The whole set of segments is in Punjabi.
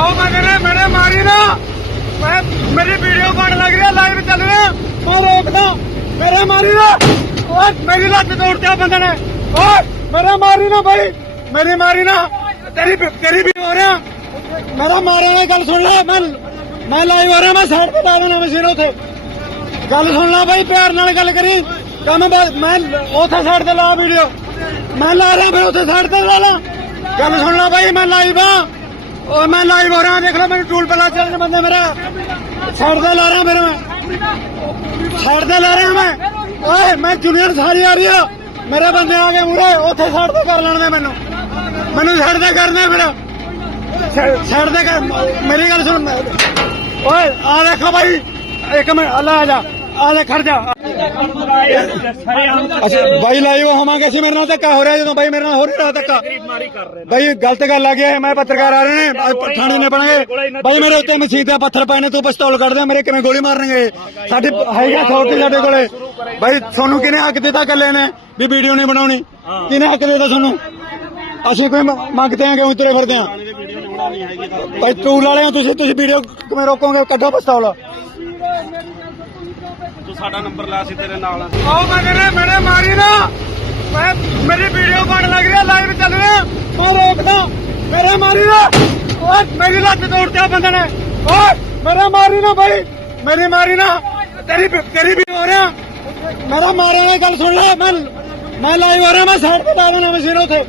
ਆਓ ਮੈਂ ਕਹਿੰਦਾ ਮੇਰੇ ਮਾਰੀ ਨਾ। ਮੈਂ ਮੇਰੀ ਵੀਡੀਓ ਬਣ ਲੱਗ ਰਿਹਾ ਲਾਈਵ ਚੱਲ ਰਿਹਾ। ਮੈਂ ਰੋਕਦਾ। ਮੇਰੇ ਮਾਰੀ ਨਾ। ਓਏ, ਮੇਰੀ ਲੱਤ ਤੋੜਦਿਆ ਬੰਦੇ ਨੇ। ਓਏ ਮੇਰੇ ਮਾਰੀ ਨਾ ਭਾਈ ਮੇਰੀ ਮਾਰੀ ਨਾ। ਤੇਰੀ ਤੇਰੀ ਵੀ ਹੋ ਰਿਹਾ। ਮੇਰਾ ਮਾਰਿਆ ਨੇ, ਗੱਲ ਸੁਣ ਲੈ। ਮੈਂ ਮੈਂ ਲਾਈਵ ਹੋ ਰਿਹਾ, ਮੈਂ ਸਾਈਡ ਤੇ ਲਾ ਦੇਣਾ ਮਸ਼ੀਨ ਉਥੇ। ਗੱਲ ਸੁਣ ਲੈ ਭਾਈ ਪਿਆਰ ਨਾਲ ਗੱਲ ਕਰੀ। ਕੰਮ ਮੈਂ ਉਥੇ ਸਾਈਡ ਤੇ ਲਾ ਵੀਡੀਓ ਮੈਂ ਲਾ ਰਿਹਾ, ਫਿਰ ਉਥੇ ਸਾਈਡ ਤੇ ਲਾ ਲਾ। ਗੱਲ ਸੁਣ ਲੈ ਭਾਈ ਮੈਂ ਲਾਈਵ ਆ। ਓ ਮੈਂ ਲਾਈਵ ਹੋ ਰਿਹਾ, ਦੇਖ ਲੈ ਮੈਨੂੰ ਟੂਲ ਪਲਾ ਚੱਲਣ ਬੰਦੇ ਮੇਰਾ। ਸਾਈਡ ਤੇ ਲਾ ਰਿਹਾ ਮੇਰੇ ਮੈਂ। ਸਾਈਡ ਤੇ ਲਾ ਰਿਹਾ ਮੈਂ। ਓਏ, ਮੈਂ ਜੂਨੀਅਰ ਸਾਰੀ ਆ ਰਹੀ ਆ। ਮੇਰੇ ਬੰਦੇ ਆ ਗਏ ਮੂਰੇ ਉੱਥੇ ਸਾਈਡ ਤੇ ਕਰ ਲੈਣ ਦੇ ਮੈਨੂੰ। ਮੈਨੂੰ ਸਾਈਡ ਦੇ ਕਰਨਾ ਫਿਰ। ਸਾਈਡ ਤੇ ਕਰ, ਮੇਰੀ ਗੱਲ ਸੁਣ। ਓਏ, ਆ ਦੇਖੋ ਭਾਈ ਇੱਕ ਮਿੰਟ ਅੱਲਾ ਆ ਜਾ। ਆ ਲੈ ਖੜ ਜਾ। ਅੱਛਾ ਬਾਈ ਲਾਈਵ ਹੋਵਾਂਗੇ, ਅਸੀਂ ਮੇਰੇ ਨਾਲ ਧੱਕਾ ਹੋ ਰਿਹਾ, ਜਦੋਂ ਬਾਈ ਮੇਰੇ ਨਾਲ ਹੋ ਰਿਹਾ ਧੱਕਾ ਬਾਈ, ਗਲਤ ਗੱਲ ਆ ਗਿਆ ਮੈਂ ਪੱਤਰਕਾਰ ਆ ਰਹੇ ਨੇ ਥਾਣੇ ਨੇ ਬਣਾਂਗੇ ਬਾਈ, ਮੇਰੇ ਉੱਤੇ ਮਸੀਤ ਦਾ ਪੱਥਰ ਪਏ ਨੇ, ਤੂੰ ਪਿਸਤੌਲ ਕੱਢ ਮੇਰੇ ਕਿਵੇਂ ਗੋਲੀ ਮਾਰਨਗੇ? ਸਾਡੀ ਹੈਗਾ ਅਥਾਰਟੀ ਸਾਡੇ ਕੋਲੇ। ਬਾਈ, ਤੁਹਾਨੂੰ ਕਿਹਨੇ ਹੱਕ ਦਿੱਤਾ ਕੱਲੇ ਨੇ ਵੀ ਵੀਡੀਓ ਨਹੀਂ ਬਣਾਉਣੀ? ਕਿਹਨੇ ਹੱਕ ਦਿੱਤਾ ਤੁਹਾਨੂੰ? ਅਸੀਂ ਕੋਈ ਮੰਗਦੇ ਮੰਗਤੇ ਕਿਉਂ ਤੁਰੇ ਫਿਰਦੇ ਆਂ ਭਾਈ ਟੂਲ ਵਾਲੇ ਹੋ ਤੁਸੀਂ ਤੁਸੀਂ ਵੀਡੀਓ ਕਿਵੇਂ ਰੋਕੋਗੇ? ਕੱਢੋ ਪਿਸਤੌਲ। ਤੂੰ ਸਾਡਾ ਨੰਬਰ ਲਾ ਸੀ ਤੇਰੇ ਨਾਲ। ਆਓ ਮੈਂ ਕਹਿੰਦਾ, ਮੇਰੇ ਮਾਰੀ ਨਾ। ਮੈਂ, ਮੇਰੀ ਵੀਡੀਓ ਬਣ ਲੱਗ ਰਿਹਾ ਲਾਈਵ ਚੱਲ ਰਿਹਾ। ਮੈਂ ਰੋਕਦਾ। ਮੇਰੇ ਮਾਰੀ ਨਾ। ਓਏ, ਮੇਰੀ ਲੱਤ ਤੋੜਦਿਆ ਬੰਦੇ ਨੇ। ਓਏ, ਮੇਰੇ ਮਾਰੀ ਨਾ ਭਾਈ ਮੇਰੀ ਮਾਰੀ ਨਾ। ਤੇਰੀ ਤੇਰੀ ਵੀ ਹੋ ਰਿਹਾ। ਮੇਰਾ ਮਾਰਿਆ ਨੇ ਗੱਲ ਸੁਣ ਲੈ। ਮੈਂ ਮੈਂ ਲਾਈਵ ਹੋ ਰਿਹਾ, ਮੈਂ ਸਾਈਡ ਤੇ ਲਾ ਦੇਣਾ ਮਸ਼ੀਨ ਉਥੇ।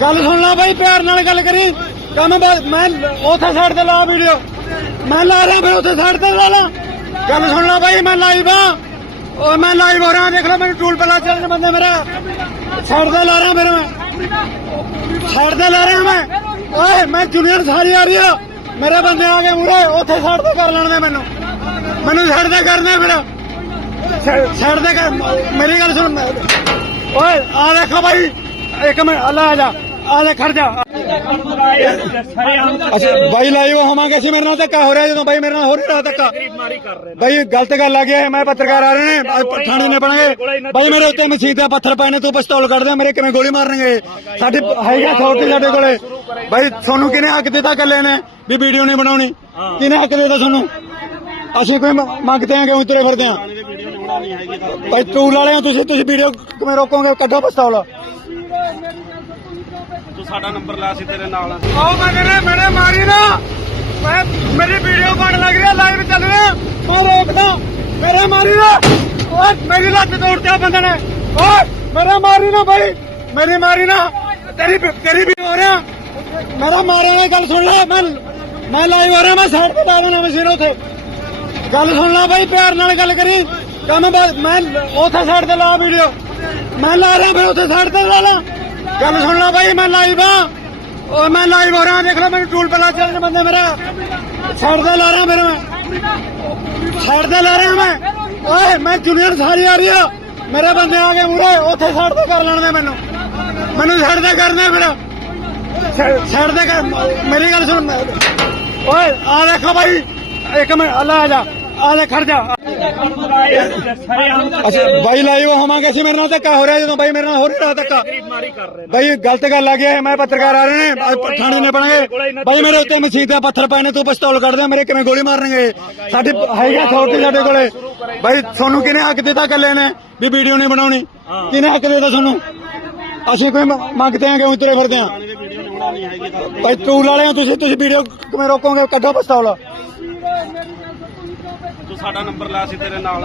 ਗੱਲ ਸੁਣ ਲੈ ਭਾਈ ਪਿਆਰ ਨਾਲ ਗੱਲ ਕਰੀ। ਕੰਮ ਮੈਂ ਉਥੇ ਸਾਈਡ ਤੇ ਲਾ ਵੀਡੀਓ ਮੈਂ ਲਾ ਰਿਹਾ, ਫਿਰ ਉਥੇ ਸਾਈਡ ਤੇ ਲਾ ਲਾ। ਗੱਲ ਸੁਣ ਲੈ ਭਾਈ ਮੈਂ ਲਾਈਵ ਆ। ਓ ਮੈਂ ਲਾਈਵ ਹੋ ਰਿਹਾ, ਦੇਖ ਲੈ, ਮੈਨੂੰ ਟੂਲ ਪਲਾ ਚੱਲਣ ਬੰਦੇ ਮੇਰਾ। ਸਾਈਡ ਤੇ ਲਾ ਰਿਹਾ ਮੇਰੇ ਮੈਂ। ਸਾਈਡ ਤੇ ਲਾ ਰਿਹਾ ਮੈਂ। ਓਏ, ਮੈਂ ਜੂਨੀਅਰ ਸਾਰੀ ਆ ਰਹੀ ਆ। ਮੇਰੇ ਬੰਦੇ ਆ ਗਏ ਮੂਰੇ ਉੱਥੇ ਸਾਈਡ ਤੇ ਕਰ ਲੈਣ ਦੇ ਮੈਨੂੰ। ਮੈਨੂੰ ਸਾਈਡ ਤੇ ਕਰਨਾ ਮੇਰਾ ਸਾਈਡ ਤੇ ਕਰ, ਮੇਰੀ ਗੱਲ ਸੁਣ। ਓਏ, ਆ ਦੇਖੋ ਭਾਈ ਇੱਕ ਮਿੰਟ ਅੱਲਾ ਆ ਜਾ, ਆ ਲੈ ਖੜ ਜਾ। ਅੱਛਾ ਬਾਈ ਲਾਈਵ ਹੋਵਾਂਗੇ, ਅਸੀਂ ਮੇਰੇ ਨਾਲ ਧੱਕਾ ਹੋ ਰਿਹਾ, ਜਦੋਂ ਬਾਈ ਮੇਰੇ ਨਾਲ ਹੋ ਰਿਹਾ ਧੱਕਾ। ਬਾਈ, ਗਲਤ ਗੱਲ ਆ ਗਿਆ ਮੈਂ ਪੱਤਰਕਾਰ ਆ ਰਹੇ ਨੇ, ਅੱਜ ਥਾਣੇ ਨੇ ਬਣਾਂਗੇ ਬਾਈ, ਮੇਰੇ ਉੱਤੇ ਮਸੀਤ ਦਾ ਪੱਥਰ ਪਏ ਨੇ, ਤੂੰ ਪਿਸਤੌਲ ਕੱਢ ਮੇਰੇ ਕਿਵੇਂ ਗੋਲੀ ਮਾਰਨਗੇ? ਸਾਡੀ ਹੈਗਾ ਅਥਾਰਟੀ ਸਾਡੇ ਕੋਲੇ। ਬਾਈ, ਤੁਹਾਨੂੰ ਕਿਹਨੇ ਹੱਕ ਦਿੱਤਾ ਕੱਲੇ ਨੇ ਵੀ ਵੀਡੀਓ ਨਹੀਂ ਬਣਾਉਣੀ? ਕਿਹਨੇ ਹੱਕ ਦਿੱਤਾ ਤੁਹਾਨੂੰ? ਅਸੀਂ ਕੋਈ ਮੰਗਦੇ ਮੰਗਤੇ ਆਂਗੇ ਉਤਰੇ ਫਿਰਦੇ ਆਂ ਬਾਈ ਟੂਲ ਵਾਲੇ ਹੋ ਤੁਸੀਂ ਤੁਸੀਂ ਵੀਡੀਓ ਕਿਵੇਂ ਰੋਕੋਗੇ? ਕੱਢੋ ਪਿਸਤੌਲ। ਤੂੰ ਸਾਡਾ ਨੰਬਰ ਲਾ ਸੀ ਤੇਰੇ ਨਾਲ। ਆਓ ਮੈਂ ਕਹਿੰਦਾ ਮੇਰੇ ਮਾਰੀ ਨਾ। ਮੈਂ ਮੇਰੀ ਵੀਡੀਓ ਬਣ ਲੱਗ ਰਿਹਾ ਲਾਈਵ ਚੱਲ ਰਿਹਾ। ਮੈਂ ਰੋਕਦਾ। ਮੇਰੇ ਮਾਰੀ ਨਾ। ਓਏ, ਮੇਰੀ ਲੱਤ ਤੋੜਦਿਆ ਬੰਦੇ ਨੇ। ਓਏ ਮੇਰੇ ਮਾਰੀ ਨਾ ਭਾਈ ਮੇਰੀ ਮਾਰੀ ਨਾ। ਤੇਰੀ ਤੇਰੀ ਵੀ ਹੋ ਰਿਹਾ। ਮੇਰਾ ਮਾਰਿਆ ਨੇ ਗੱਲ ਸੁਣ ਲੈ। ਮੈਂ ਮੈਂ ਲਾਈਵ ਹੋ ਰਿਹਾ, ਮੈਂ ਸਾਈਡ ਤੇ ਲਾ ਦੇਣਾ ਮਸ਼ੀਨ ਉਥੇ। ਗੱਲ ਸੁਣ ਲੈ ਭਾਈ ਪਿਆਰ ਨਾਲ ਗੱਲ ਕਰੀ। ਕੰਮ ਮੈਂ ਉਥੇ ਸਾਈਡ ਤੇ ਲਾ ਵੀਡੀਓ ਮੈਂ ਲਾ ਰਿਹਾ, ਫਿਰ ਉਥੇ ਸਾਈਡ ਤੇ ਲਾ ਲਾ। ਗੱਲ ਸੁਣ ਲੈ ਭਾਈ ਮੈਂ ਲਾਈਵ ਆ। ਓ ਮੈਂ ਲਾਈਵ ਹੋ ਰਿਹਾ, ਦੇਖ ਲੈ ਮੈਨੂੰ ਟੂਲ ਪਲਾ ਚੱਲਣ ਬੰਦੇ ਮੇਰਾ। ਸਾਈਡ ਤੇ ਲਾ ਰਿਹਾ ਮੇਰੇ ਮੈਂ। ਸਾਈਡ ਤੇ ਲਾ ਰਿਹਾ ਮੈਂ। ਓਏ, ਮੈਂ ਜੂਨੀਅਰ ਸਾਰੀ ਆ ਰਹੀ ਆ। ਮੇਰੇ ਬੰਦੇ ਆ ਗਏ ਮੂਰੇ ਉੱਥੇ ਸਾਈਡ ਤੇ ਕਰ ਲੈਣ ਦੇ ਮੈਨੂੰ। ਮੈਨੂੰ ਸਾਈਡ ਤੇ ਕਰਨਾ ਮੇਰਾ। ਸਾਈਡ ਤੇ ਕਰ, ਮੇਰੀ ਗੱਲ ਸੁਣ। ਓਏ, ਆ ਦੇਖੋ ਭਾਈ ਇੱਕ ਮਿੰਟ ਅੱਲਾ ਆ ਜਾ। ਆ ਲੈ, ਖੜ ਜਾ। ਅੱਛਾ ਬਾਈ ਲਾਈਵ ਹੋਵਾਂਗੇ, ਅਸੀਂ ਮੇਰੇ ਨਾਲ ਧੱਕਾ ਹੋ ਰਿਹਾ ਜਦੋਂ ਬਾਈ ਮੇਰੇ ਨਾਲ ਹੋ ਰਿਹਾ ਧੱਕਾ। ਬਾਈ, ਗਲਤ ਗੱਲ ਆ ਗਿਆ ਮੈਂ ਪੱਤਰਕਾਰ ਆ ਰਹੇ ਨੇ ਥਾਣੇ ਨੇ ਬਣਾਂਗੇ ਬਾਈ, ਮੇਰੇ ਉੱਤੇ ਮਸੀਤ ਦਾ ਪੱਥਰ ਪਏ ਨੇ, ਤੂੰ ਪਿਸਤੌਲ ਕੱਢ ਮੇਰੇ ਕਿਵੇਂ ਗੋਲੀ ਮਾਰਨਗੇ? ਸਾਡੀ ਹੈਗਾ ਅਥਾਰਟੀ ਸਾਡੇ ਕੋਲੇ। ਬਾਈ, ਤੁਹਾਨੂੰ ਕਿਹਨੇ ਹੱਕ ਦਿੱਤਾ ਕੱਲੇ ਨੇ ਵੀ ਵੀਡੀਓ ਨਹੀਂ ਬਣਾਉਣੀ? ਕਿਹਨੇ ਹੱਕ ਦਿੱਤਾ ਤੁਹਾਨੂੰ? ਅਸੀਂ ਕੋਈ ਮੰਗਦੇ ਮੰਗਤੇ ਆਂਗੇ ਉਤਰੇ ਫਿਰਦੇ ਆਂ। ਬਾਈ ਟੂਲ ਵਾਲੇ ਹੋ ਤੁਸੀਂ ਤੁਸੀਂ ਵੀਡੀਓ ਕਿਵੇਂ ਰੋਕੋਗੇ? ਕੱਢੋ ਪਿਸਤੌਲ। ਸਾਡਾ ਨੰਬਰ ਲਾ ਸੀ ਤੇਰੇ ਨਾਲ।